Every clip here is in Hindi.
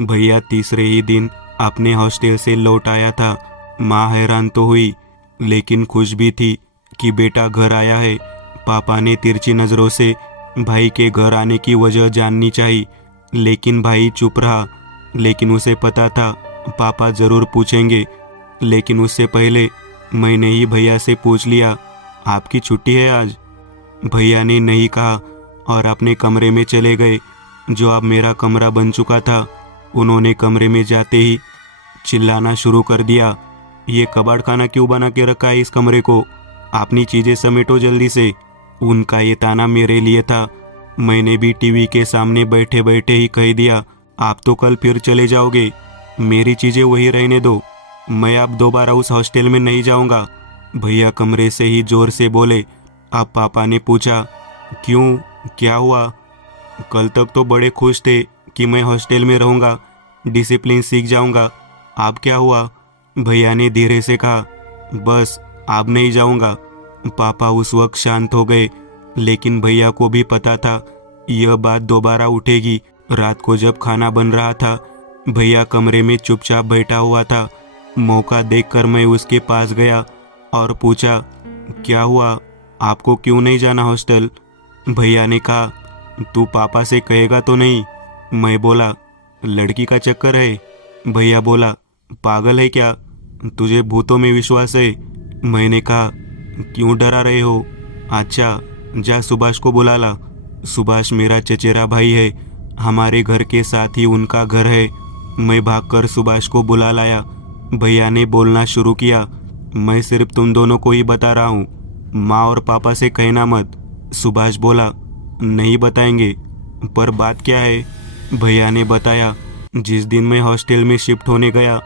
भैया तीसरे ही दिन अपने हॉस्टल से लौट आया था। माँ हैरान तो हुई लेकिन खुश भी थी कि बेटा घर आया है। पापा ने तिरछी नज़रों से भाई के घर आने की वजह जाननी चाहिए, लेकिन भाई चुप रहा। लेकिन उसे पता था पापा ज़रूर पूछेंगे। लेकिन उससे पहले मैंने ही भैया से पूछ लिया, आपकी छुट्टी है आज? भैया ने नहीं कहा और अपने कमरे में चले गए, जो अब मेरा कमरा बन चुका था। उन्होंने कमरे में जाते ही चिल्लाना शुरू कर दिया, ये कबाड़ खाना क्यों बना के रखा है इस कमरे को? अपनी चीज़ें समेटो जल्दी से। उनका ये ताना मेरे लिए था। मैंने भी टीवी के सामने बैठे बैठे ही कह दिया, आप तो कल फिर चले जाओगे, मेरी चीज़ें वही रहने दो, मैं अब दोबारा उस हॉस्टल में नहीं जाऊंगा। भैया कमरे से ही जोर से बोले। अब पापा ने पूछा, क्यों, क्या हुआ? कल तक तो बड़े खुश थे कि मैं हॉस्टल में रहूंगा, डिसिप्लिन सीख जाऊंगा, अब क्या हुआ? भैया ने धीरे से कहा, बस अब नहीं जाऊंगा। पापा उस वक्त शांत हो गए, लेकिन भैया को भी पता था यह बात दोबारा उठेगी। रात को जब खाना बन रहा था, भैया कमरे में चुपचाप बैठा हुआ था। मौका देखकर मैं उसके पास गया और पूछा, क्या हुआ, आपको क्यों नहीं जाना हॉस्टल? भैया ने कहा, तू पापा से कहेगा तो नहीं? मैं बोला, लड़की का चक्कर है। भैया बोला, पागल है क्या, तुझे भूतों में विश्वास है? मैंने कहा, क्यों डरा रहे हो? अच्छा जा सुभाष को बुला ला। सुभाष मेरा चचेरा भाई है, हमारे घर के साथ ही उनका घर है। मैं भागकर सुभाष को बुला लाया। भैया ने बोलना शुरू किया, मैं सिर्फ तुम दोनों को ही बता रहा हूँ, माँ और पापा से कहना मत। सुभाष बोला, नहीं बताएंगे, पर बात क्या है? भैया ने बताया, जिस दिन मैं हॉस्टल में शिफ्ट होने गया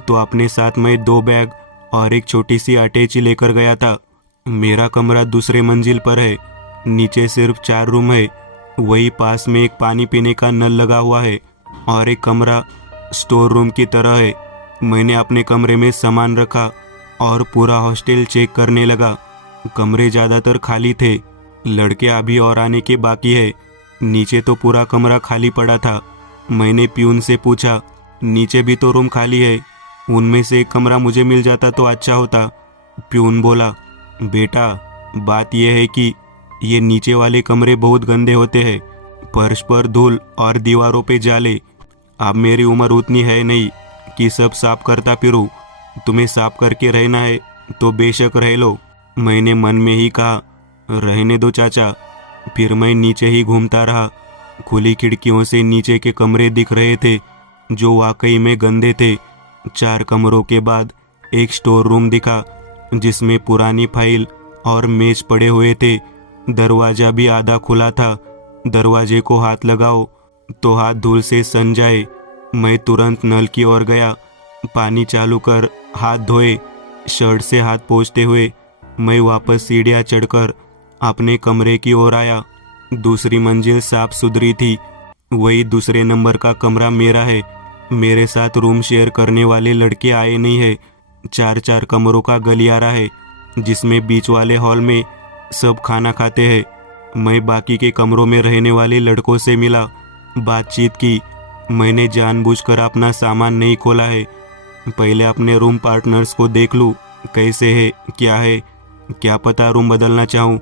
तो अपने साथ मैं 2 बैग और एक छोटी सी अटैची लेकर गया था। मेरा कमरा दूसरे मंजिल पर है, नीचे सिर्फ 4 रूम है। वही पास में एक पानी पीने का नल लगा हुआ है और एक कमरा स्टोर रूम की तरह है। मैंने अपने कमरे में सामान रखा और पूरा हॉस्टल चेक करने लगा। कमरे ज़्यादातर खाली थे, लड़के अभी और आने के बाकी है। नीचे तो पूरा कमरा खाली पड़ा था। मैंने प्यून से पूछा, नीचे भी तो रूम खाली है, उनमें से एक कमरा मुझे मिल जाता तो अच्छा होता। प्यून बोला, बेटा बात यह है कि ये नीचे वाले कमरे बहुत गंदे होते हैं, फर्श पर धूल और दीवारों पे जाले। अब मेरी उम्र उतनी है नहीं कि सब साफ करता फिरूं, तुम्हें साफ करके रहना है तो बेशक रह लो। मैंने मन में ही कहा, रहने दो चाचा। फिर मैं नीचे ही घूमता रहा। खुली खिड़कियों से नीचे के कमरे दिख रहे थे, जो वाकई में गंदे थे। 4 कमरों के बाद एक स्टोर रूम दिखा, जिसमें पुरानी फाइल और मेज पड़े हुए थे। दरवाज़ा भी आधा खुला था। दरवाजे को हाथ लगाओ तो हाथ धूल से सन जाए। मैं तुरंत नल की ओर गया, पानी चालू कर हाथ धोए। शर्ट से हाथ पोंछते हुए मैं वापस सीढ़ियाँ चढ़कर अपने कमरे की ओर आया। दूसरी मंजिल साफ सुथरी थी। वही दूसरे नंबर का कमरा मेरा है। मेरे साथ रूम शेयर करने वाले लड़के आए नहीं है। 4-4 कमरों का गलियारा है, जिसमें बीच वाले हॉल में सब खाना खाते हैं। मैं बाकी के कमरों में रहने वाले लड़कों से मिला, बातचीत की। मैंने जानबूझकर अपना सामान नहीं खोला है, पहले अपने रूम पार्टनर्स को देख लूँ कैसे है, क्या पता रूम बदलना चाहूँ।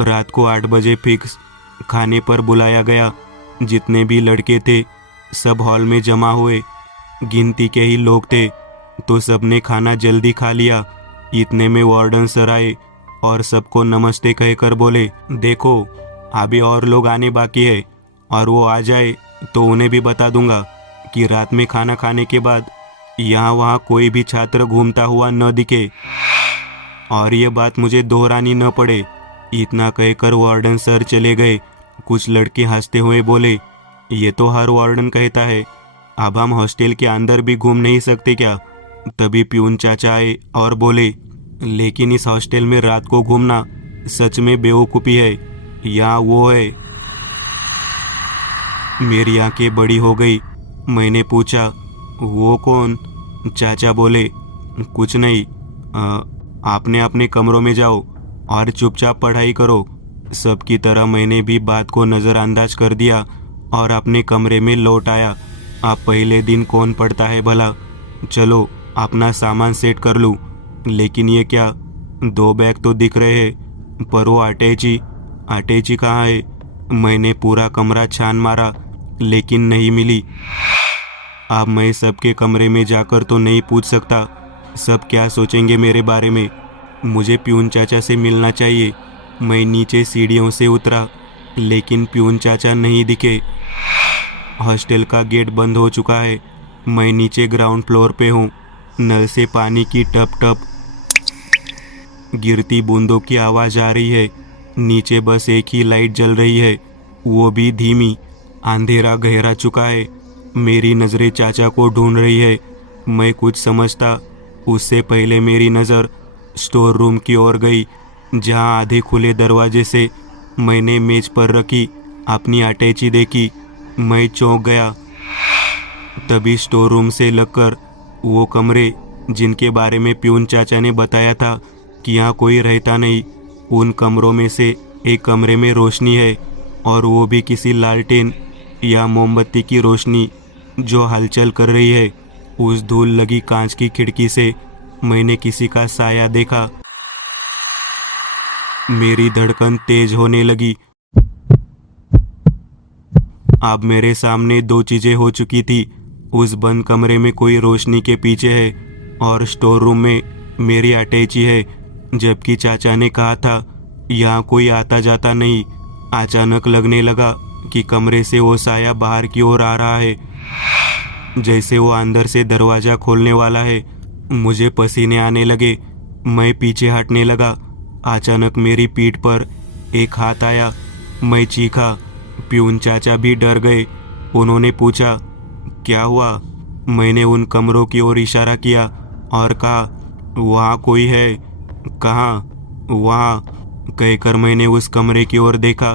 रात को 8 बजे फिक्स खाने पर बुलाया गया। जितने भी लड़के थे सब हॉल में जमा हुए। गिनती के ही लोग थे तो सबने खाना जल्दी खा लिया। इतने में वार्डन सर आए और सबको नमस्ते कहकर बोले, देखो अभी और लोग आने बाकी है, और वो आ जाए तो उन्हें भी बता दूंगा कि रात में खाना खाने के बाद यहाँ वहाँ कोई भी छात्र घूमता हुआ न दिखे, और ये बात मुझे दोहरानी न पड़े। इतना कहकर वार्डन सर चले गए। कुछ लड़के हंसते हुए बोले, ये तो हर वार्डन कहता है, अब हम हॉस्टल के अंदर भी घूम नहीं सकते क्या? तभी प्यून चाचा आए और बोले, लेकिन इस हॉस्टल में रात को घूमना सच में बेवकूफ़ी है, यहाँ वो है। मेरी आंखें बड़ी हो गई। मैंने पूछा, वो कौन? चाचा बोले, कुछ नहीं, आपने अपने कमरों में जाओ और चुपचाप पढ़ाई करो। सबकी तरह मैंने भी बात को नज़रअंदाज कर दिया और अपने कमरे में लौट आया। आप पहले दिन कौन पढ़ता है भला। चलो अपना सामान सेट कर लूँ। लेकिन ये क्या, 2 बैग तो दिख रहे हैं, पर वो अटैची कहाँ है। मैंने पूरा कमरा छान मारा लेकिन नहीं मिली। अब मैं सबके कमरे में जाकर तो नहीं पूछ सकता, सब क्या सोचेंगे मेरे बारे में। मुझे प्यून चाचा से मिलना चाहिए। मैं नीचे सीढ़ियों से उतरा लेकिन प्यून चाचा नहीं दिखे। हॉस्टल का गेट बंद हो चुका है। मैं नीचे ग्राउंड फ्लोर पे हूँ। नल से पानी की टप टप गिरती बूंदों की आवाज़ आ रही है। नीचे बस एक ही लाइट जल रही है, वो भी धीमी। अंधेरा गहरा चुका है। मेरी नज़रें चाचा को ढूंढ रही है। मैं कुछ समझता उससे पहले मेरी नज़र स्टोर रूम की ओर गई, जहाँ आधे खुले दरवाजे से मैंने मेज पर रखी अपनी अटैची देखी। मैं चौंक गया। तभी स्टोर रूम से लगकर वो कमरे जिनके बारे में प्यून चाचा ने बताया था कि यहाँ कोई रहता नहीं, उन कमरों में से एक कमरे में रोशनी है, और वो भी किसी लालटेन या मोमबत्ती की रोशनी जो हलचल कर रही है। उस धूल लगी कांच की खिड़की से मैंने किसी का साया देखा। मेरी धड़कन तेज होने लगी। अब मेरे सामने 2 चीजें हो चुकी थी। उस बंद कमरे में कोई रोशनी के पीछे है और स्टोर रूम में मेरी अटैची है। जबकि चाचा ने कहा था यहाँ कोई आता जाता नहीं। अचानक लगने लगा कि कमरे से वो साया बाहर की ओर आ रहा है, जैसे वो अंदर से दरवाज़ा खोलने वाला है। मुझे पसीने आने लगे। मैं पीछे हटने लगा। अचानक मेरी पीठ पर एक हाथ आया। मैं चीखा। प्यून चाचा भी डर गए। उन्होंने पूछा, क्या हुआ। मैंने उन कमरों की ओर इशारा किया और कहा, वहाँ कोई है। कहाँ। वहाँ, कहकर मैंने उस कमरे की ओर देखा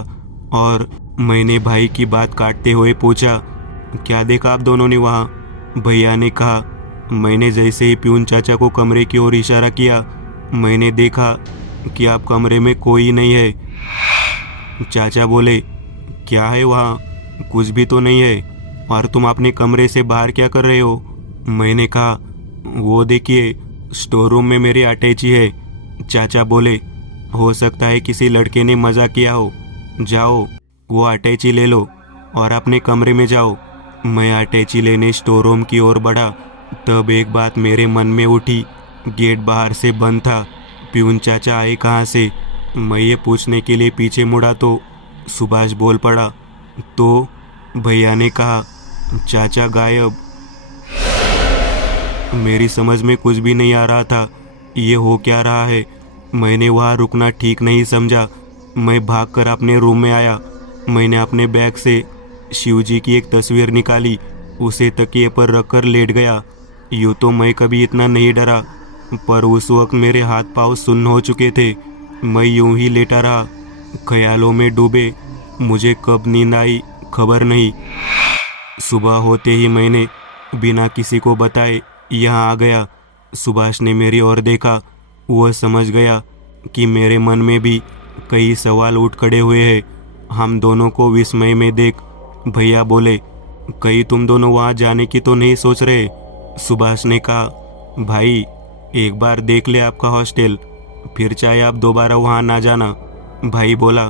और मैंने भाई की बात काटते हुए पूछा, क्या देखा आप दोनों ने वहाँ। भैया ने कहा, मैंने जैसे ही प्यून चाचा को कमरे की ओर इशारा किया, मैंने देखा कि आप कमरे में कोई नहीं है। चाचा बोले, क्या है वहाँ। कुछ भी तो नहीं है। और तुम अपने कमरे से बाहर क्या कर रहे हो। मैंने कहा, वो देखिए स्टोर रूम में मेरी अटैची है। चाचा बोले, हो सकता है किसी लड़के ने मजाक किया हो। जाओ वो अटैची ले लो और अपने कमरे में जाओ। मैं अटैची लेने स्टोर रूम की ओर बढ़ा। तब एक बात मेरे मन में उठी, गेट बाहर से बंद था। प्यून चाचा आए कहाँ से। मैं ये पूछने के लिए पीछे मुड़ा तो सुभाष बोल पड़ा, तो भैया ने कहा, चाचा गायब। मेरी समझ में कुछ भी नहीं आ रहा था। ये हो क्या रहा है। मैंने वहाँ रुकना ठीक नहीं समझा। मैं भागकर अपने रूम में आया। मैंने अपने बैग से शिवजी की एक तस्वीर निकाली, उसे तकिए पर रखकर लेट गया। यूँ तो मैं कभी इतना नहीं डरा, पर उस वक्त मेरे हाथ पांव सुन्न हो चुके थे। मैं यूं ही लेटा रहा, ख्यालों में डूबे। मुझे कब नींद आई खबर नहीं। सुबह होते ही मैंने बिना किसी को बताए यहाँ आ गया। सुभाष ने मेरी ओर देखा। वह समझ गया कि मेरे मन में भी कई सवाल उठ खड़े हुए हैं। हम दोनों को विस्मय में देख भैया बोले, कहीं तुम दोनों वहाँ जाने की तो नहीं सोच रहे। सुभाष ने कहा, भाई एक बार देख ले आपका हॉस्टल, फिर चाहे आप दोबारा वहाँ ना जाना। भाई बोला,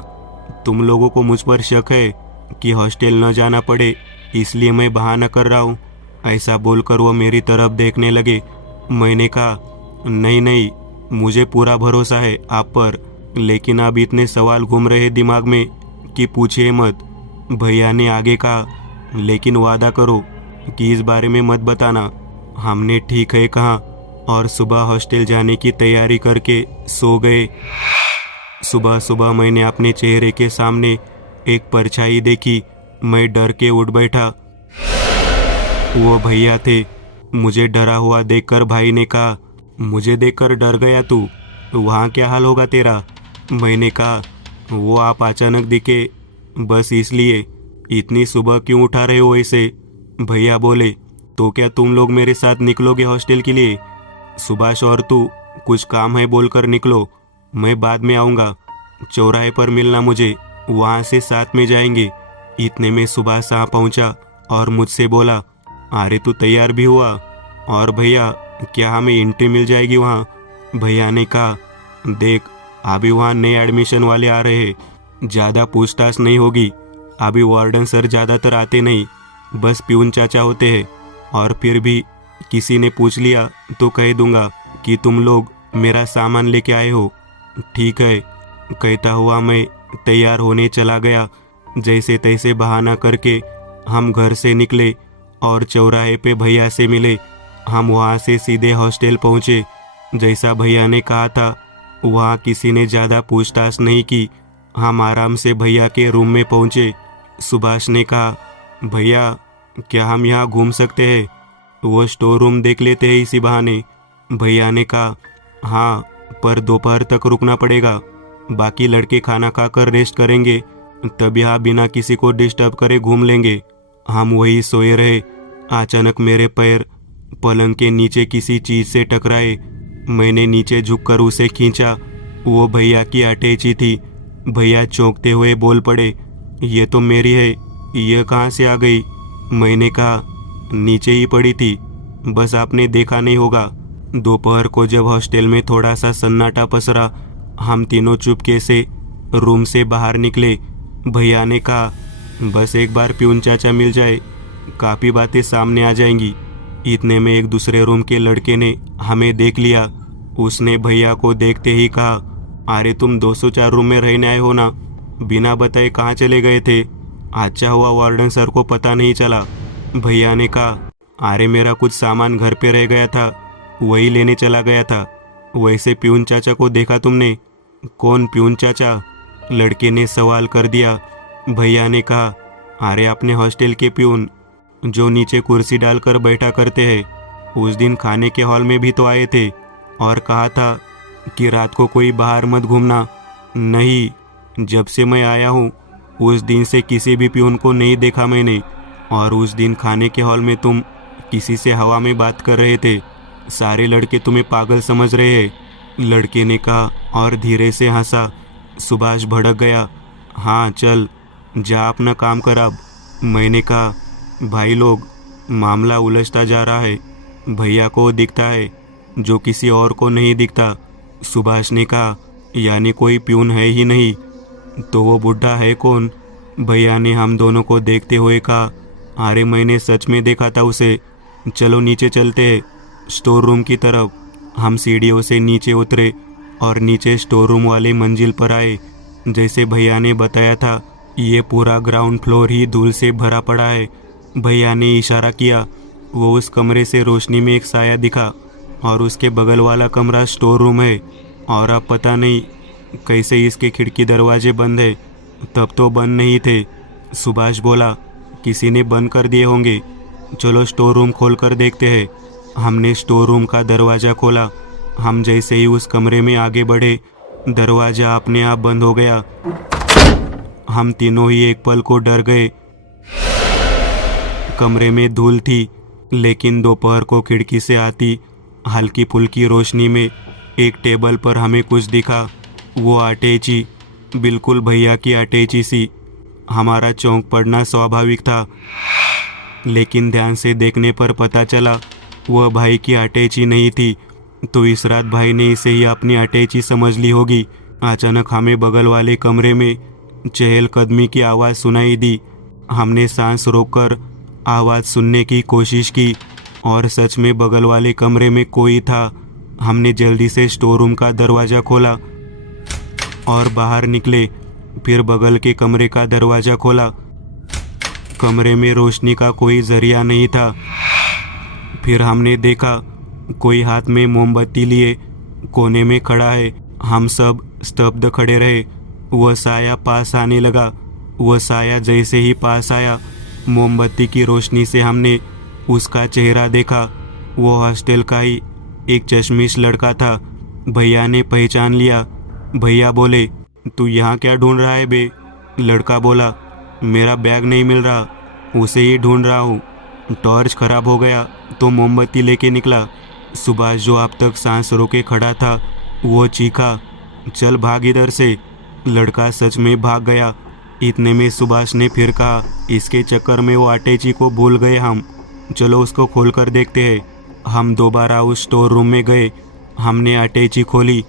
तुम लोगों को मुझ पर शक है कि हॉस्टल न जाना पड़े, इसलिए मैं बहाना कर रहा हूँ। ऐसा बोलकर वो मेरी तरफ देखने लगे। मैंने कहा, नहीं नहीं, मुझे पूरा भरोसा है आप पर, लेकिन अब इतने सवाल घूम रहे दिमाग में कि पूछिए मत। भैया ने आगे कहा, लेकिन वादा करो कि इस बारे में मत बताना। हमने ठीक है कहा और सुबह हॉस्टल जाने की तैयारी करके सो गए। सुबह सुबह मैंने अपने चेहरे के सामने एक परछाई देखी। मैं डर के उठ बैठा। वो भैया थे। मुझे डरा हुआ देखकर भाई ने कहा, मुझे देखकर डर गया तू, वहाँ क्या हाल होगा तेरा। मैंने कहा, वो आप अचानक दिखे, बस इसलिए। इतनी सुबह क्यों उठा रहे हो ऐसे। भैया बोले, तो क्या तुम लोग मेरे साथ निकलोगे हॉस्टल के लिए। सुभाष और तू कुछ काम है बोलकर निकलो, मैं बाद में आऊँगा। चौराहे पर मिलना मुझे, वहाँ से साथ में जाएंगे। इतने में सुभाष आ पहुँचा और मुझसे बोला, अरे तू तैयार भी हुआ? और भैया क्या हमें एंट्री मिल जाएगी वहाँ? भैया ने कहा, देख अभी वहाँ नए एडमिशन वाले आ रहे हैं, ज़्यादा पूछताछ नहीं होगी। अभी वार्डन सर ज़्यादातर आते नहीं, बस प्यून चाचा होते हैं। और फिर भी किसी ने पूछ लिया तो कह दूंगा कि तुम लोग मेरा सामान लेके आए हो। ठीक है, कहता हुआ मैं तैयार होने चला गया। जैसे तैसे बहाना करके हम घर से निकले और चौराहे पे भैया से मिले। हम वहाँ से सीधे हॉस्टल पहुँचे। जैसा भैया ने कहा था वहाँ किसी ने ज़्यादा पूछताछ नहीं की। हम आराम से भैया के रूम में पहुँचे। सुभाष ने कहा, भैया क्या हम यहाँ घूम सकते हैं? वो स्टोर रूम देख लेते हैं इसी बहाने। भैया ने कहा, हाँ पर दोपहर तक रुकना पड़ेगा। बाकी लड़के खाना खाकर रेस्ट करेंगे, तब यहाँ बिना किसी को डिस्टर्ब करे घूम लेंगे। हम वही सोए रहे। अचानक मेरे पैर पलंग के नीचे किसी चीज़ से टकराए। मैंने नीचे झुककर उसे खींचा। वो भैया की अटैची थी। भैया चौंकते हुए बोल पड़े, ये तो मेरी है, ये कहाँ से आ गई? मैंने कहा, नीचे ही पड़ी थी, बस आपने देखा नहीं होगा। दोपहर को जब हॉस्टल में थोड़ा सा सन्नाटा पसरा, हम तीनों चुपके से रूम से बाहर निकले। भैया ने कहा, बस एक बार प्यून चाचा मिल जाए, काफ़ी बातें सामने आ जाएंगी। इतने में एक दूसरे रूम के लड़के ने हमें देख लिया। उसने भैया को देखते ही कहा, अरे तुम 204 रूम में रहने आए हो ना, बिना बताए कहाँ चले गए थे? अच्छा हुआ वार्डन सर को पता नहीं चला। भैया ने कहा, अरे मेरा कुछ सामान घर पे रह गया था, वही लेने चला गया था। वैसे प्यून चाचा को देखा तुमने? कौन प्यून चाचा? लड़के ने सवाल कर दिया। भैया ने कहा, अरे अपने हॉस्टल के प्यून जो नीचे कुर्सी डालकर बैठा करते हैं। उस दिन खाने के हॉल में भी तो आए थे और कहा था कि रात को कोई बाहर मत घूमना। नहीं, जब से मैं आया हूँ उस दिन से किसी भी प्यून को नहीं देखा मैंने। और उस दिन खाने के हॉल में तुम किसी से हवा में बात कर रहे थे। सारे लड़के तुम्हें पागल समझ रहे हैं। लड़के ने कहा और धीरे से हंसा। सुभाष भड़क गया, हाँ चल जा अपना काम कर अब। मैंने कहा, भाई लोग मामला उलझता जा रहा है, भैया को दिखता है जो किसी और को नहीं दिखता। सुभाष ने कहा, यानी कोई प्यून है ही नहीं? तो वो बुढ़ा है कौन? भैया ने हम दोनों को देखते हुए कहा, अरे मैंने सच में देखा था उसे। चलो नीचे चलते हैं, स्टोर रूम की तरफ। हम सीढ़ियों से नीचे उतरे और नीचे स्टोर रूम वाले मंजिल पर आए। जैसे भैया ने बताया था ये पूरा ग्राउंड फ्लोर ही धूल से भरा पड़ा है। भैया ने इशारा किया। वो उस कमरे से रोशनी में एक साया दिखा और उसके बगल वाला कमरा स्टोर रूम है। और अब पता नहीं कैसे इसके खिड़की दरवाजे बंद है। तब तो बंद नहीं थे। सुभाष बोला, किसी ने बंद कर दिए होंगे, चलो स्टोर रूम खोल कर देखते हैं। हमने स्टोर रूम का दरवाज़ा खोला। हम जैसे ही उस कमरे में आगे बढ़े, दरवाज़ा अपने आप बंद हो गया। हम तीनों ही एक पल को डर गए। कमरे में धूल थी, लेकिन दोपहर को खिड़की से आती हल्की फुल्की रोशनी में एक टेबल पर हमें कुछ दिखा। वो अटैची, बिल्कुल भैया की अटैची सी। हमारा चौंक पड़ना स्वाभाविक था, लेकिन ध्यान से देखने पर पता चला वह भाई की अटैची नहीं थी। तो इस रात भाई ने इसे ही अपनी अटैची समझ ली होगी। अचानक हमें बगल वाले कमरे में चहलकदमी की आवाज़ सुनाई दी। हमने सांस रोककर आवाज़ सुनने की कोशिश की और सच में बगल वाले कमरे में कोई था। हमने जल्दी से स्टोर रूम का दरवाज़ा खोला और बाहर निकले। फिर बगल के कमरे का दरवाज़ा खोला। कमरे में रोशनी का कोई जरिया नहीं था। फिर हमने देखा कोई हाथ में मोमबत्ती लिए कोने में खड़ा है। हम सब स्तब्ध खड़े रहे। वह साया पास आने लगा। वह साया जैसे ही पास आया, मोमबत्ती की रोशनी से हमने उसका चेहरा देखा। वो हॉस्टल का ही एक चश्मिश लड़का था। भैया ने पहचान लिया। भैया बोले, तू यहाँ क्या ढूंढ रहा है बे? लड़का बोला, मेरा बैग नहीं मिल रहा, उसे ही ढूंढ रहा हूँ। टॉर्च खराब हो गया तो मोमबत्ती लेके निकला। सुभाष जो अब तक सांस रोके खड़ा था, वो चीखा, चल भाग इधर से। लड़का सच में भाग गया। इतने में सुभाष ने फिर कहा, इसके चक्कर में वो अटैची को भूल गए हम। चलो उसको खोल कर देखते हैं। हम दोबारा उस स्टोर रूम में गए। हमने अटैची खोली।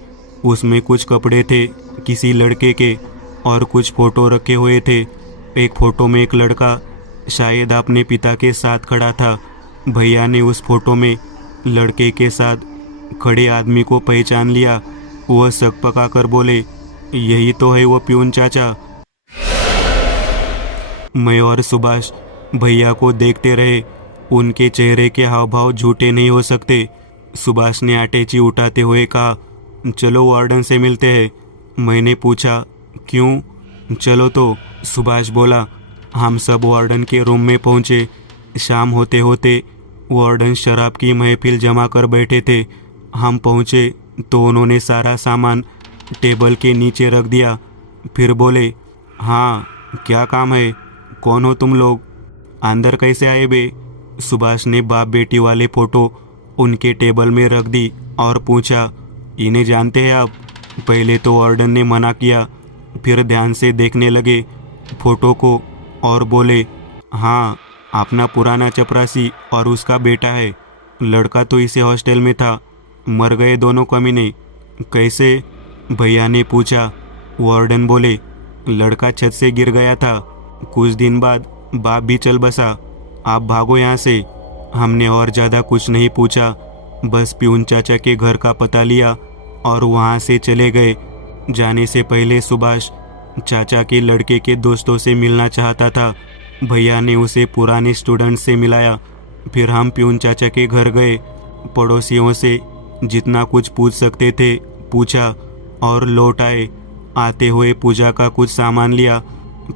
उसमें कुछ कपड़े थे किसी लड़के के और कुछ फ़ोटो रखे हुए थे। एक फ़ोटो में एक लड़का शायद अपने पिता के साथ खड़ा था। भैया ने उस फोटो में लड़के के साथ खड़े आदमी को पहचान लिया। वह सक पका कर बोले, यही तो है वो प्यून चाचा। मैं और सुभाष भैया को देखते रहे। उनके चेहरे के हाव भाव झूठे नहीं हो सकते। सुभाष ने अटैची उठाते हुए कहा, चलो वार्डन से मिलते हैं। मैंने पूछा, क्यों? चलो तो, सुभाष बोला। हम सब वार्डन के रूम में पहुंचे। शाम होते होते वार्डन शराब की महफिल जमा कर बैठे थे। हम पहुंचे तो उन्होंने सारा सामान टेबल के नीचे रख दिया। फिर बोले, हाँ क्या काम है? कौन हो तुम लोग? अंदर कैसे आए बे? सुभाष ने बाप बेटी वाले फोटो उनके टेबल में रख दी और पूछा, इन्हें जानते हैं आप? पहले तो वार्डन ने मना किया, फिर ध्यान से देखने लगे फोटो को और बोले, हाँ अपना पुराना चपरासी और उसका बेटा है। लड़का तो इसे हॉस्टल में था, मर गए दोनों कमीने। कैसे? भैया ने पूछा। वार्डन बोले, लड़का छत से गिर गया था। कुछ दिन बाद बाप भी चल बसा। आप भागो यहाँ से। हमने और ज़्यादा कुछ नहीं पूछा, बस प्यून चाचा के घर का पता लिया और वहाँ से चले गए। जाने से पहले सुभाष चाचा के लड़के के दोस्तों से मिलना चाहता था। भैया ने उसे पुराने स्टूडेंट से मिलाया। फिर हम प्यून चाचा के घर गए। पड़ोसियों से जितना कुछ पूछ सकते थे पूछा और लौट आए। आते हुए पूजा का कुछ सामान लिया।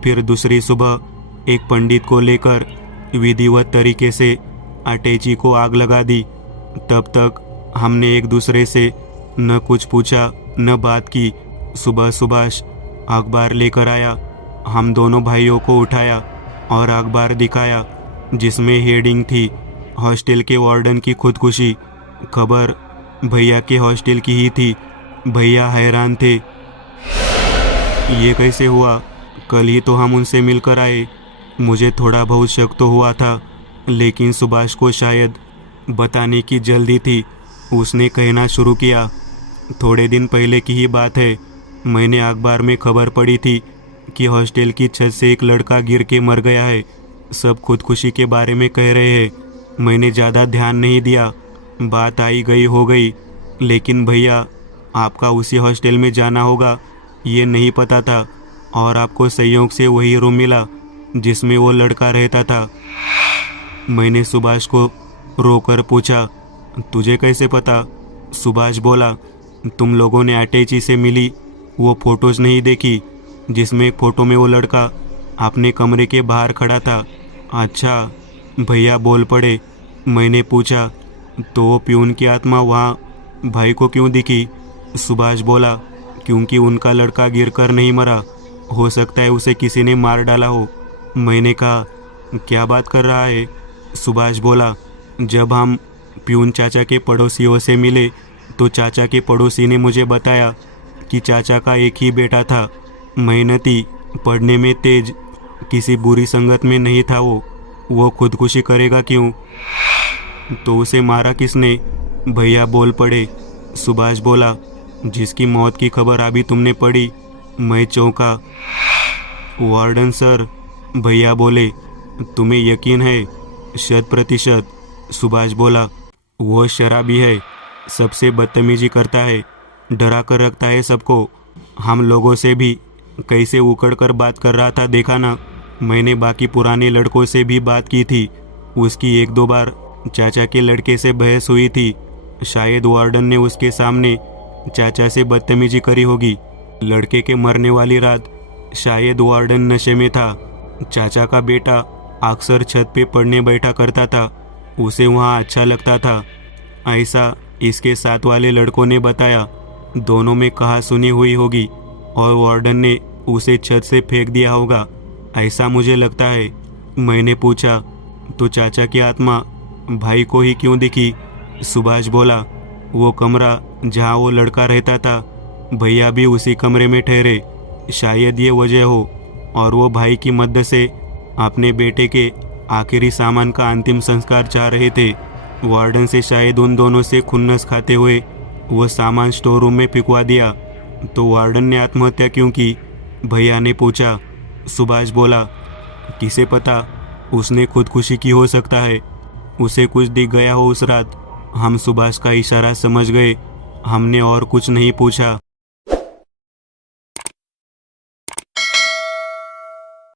फिर दूसरी सुबह एक पंडित को लेकर विधिवत तरीके से अटैची को आग लगा दी। तब तक हमने एक दूसरे से न कुछ पूछा न बात की। सुबह सुभाष अखबार लेकर आया। हम दोनों भाइयों को उठाया और अखबार दिखाया, जिसमें हेडिंग थी, हॉस्टल के वार्डन की खुदकुशी। खबर भैया के हॉस्टल की ही थी। भैया हैरान थे, ये कैसे हुआ? कल ही तो हम उनसे मिलकर आए। मुझे थोड़ा बहुत शक तो हुआ था, लेकिन सुभाष को शायद बताने की जल्दी थी। उसने कहना शुरू किया, थोड़े दिन पहले की ही बात है। मैंने अखबार में खबर पढ़ी थी कि हॉस्टल की छत से एक लड़का गिर के मर गया है। सब खुदकुशी के बारे में कह रहे हैं। मैंने ज़्यादा ध्यान नहीं दिया, बात आई गई हो गई। लेकिन भैया, आपका उसी हॉस्टल में जाना होगा ये नहीं पता था, और आपको संयोग से वही रूम मिला जिसमें वो लड़का रहता था। मैंने सुभाष को रोकर पूछा, तुझे कैसे पता? सुभाष बोला, तुम लोगों ने अटैची से मिली वो फोटोज नहीं देखी, जिसमें एक फ़ोटो में वो लड़का अपने कमरे के बाहर खड़ा था? अच्छा, भैया बोल पड़े। मैंने पूछा, तो वो प्यून की आत्मा वहाँ भाई को क्यों दिखी? सुभाष बोला, क्योंकि उनका लड़का गिरकर नहीं मरा, हो सकता है उसे किसी ने मार डाला हो। मैंने कहा, क्या बात कर रहा है? सुभाष बोला, जब हम प्यून चाचा के पड़ोसियों से मिले तो चाचा के पड़ोसी ने मुझे बताया कि चाचा का एक ही बेटा था, मेहनती, पढ़ने में तेज, किसी बुरी संगत में नहीं था। वो खुदकुशी करेगा क्यों? तो उसे मारा किसने? भैया बोल पड़े। सुभाष बोला, जिसकी मौत की खबर अभी तुमने पढ़ी। मैं चौंका। वार्डन सर, भैया बोले, तुम्हें यकीन है? 100%। सुभाष बोला, वो शराबी है, सबसे बदतमीजी करता है, डरा कर रखता है सबको। हम लोगों से भी कैसे उकड़ कर बात कर रहा था, देखा ना? मैंने बाकी पुराने लड़कों से भी बात की थी। उसकी 1-2 बार चाचा के लड़के से बहस हुई थी। शायद वार्डन ने उसके सामने चाचा से बदतमीजी करी होगी। लड़के के मरने वाली रात शायद वार्डन नशे में था। चाचा का बेटा अक्सर छत पे पढ़ने बैठा करता था, उसे वहाँ अच्छा लगता था, ऐसा इसके साथ वाले लड़कों ने बताया। दोनों में कहा सुनी हुई होगी और वार्डन ने उसे छत से फेंक दिया होगा, ऐसा मुझे लगता है। मैंने पूछा, तो चाचा की आत्मा भाई को ही क्यों दिखी? सुभाष बोला, वो कमरा जहाँ वो लड़का रहता था, भैया भी उसी कमरे में ठहरे, शायद ये वजह हो। और वो भाई की मदद से अपने बेटे के आखिरी सामान का अंतिम संस्कार चाह रहे थे। वार्डन से शायद उन दोनों से खुन्नस खाते हुए वो सामान स्टोर रूम में फेंकवा दिया। तो वार्डन ने आत्महत्या क्यों की? भैया ने पूछा। सुभाष बोला, किसे पता, उसने खुदकुशी की हो सकता है। उसे कुछ दिख गया हो उस रात। हम सुभाष का इशारा समझ गए। हमने और कुछ नहीं पूछा।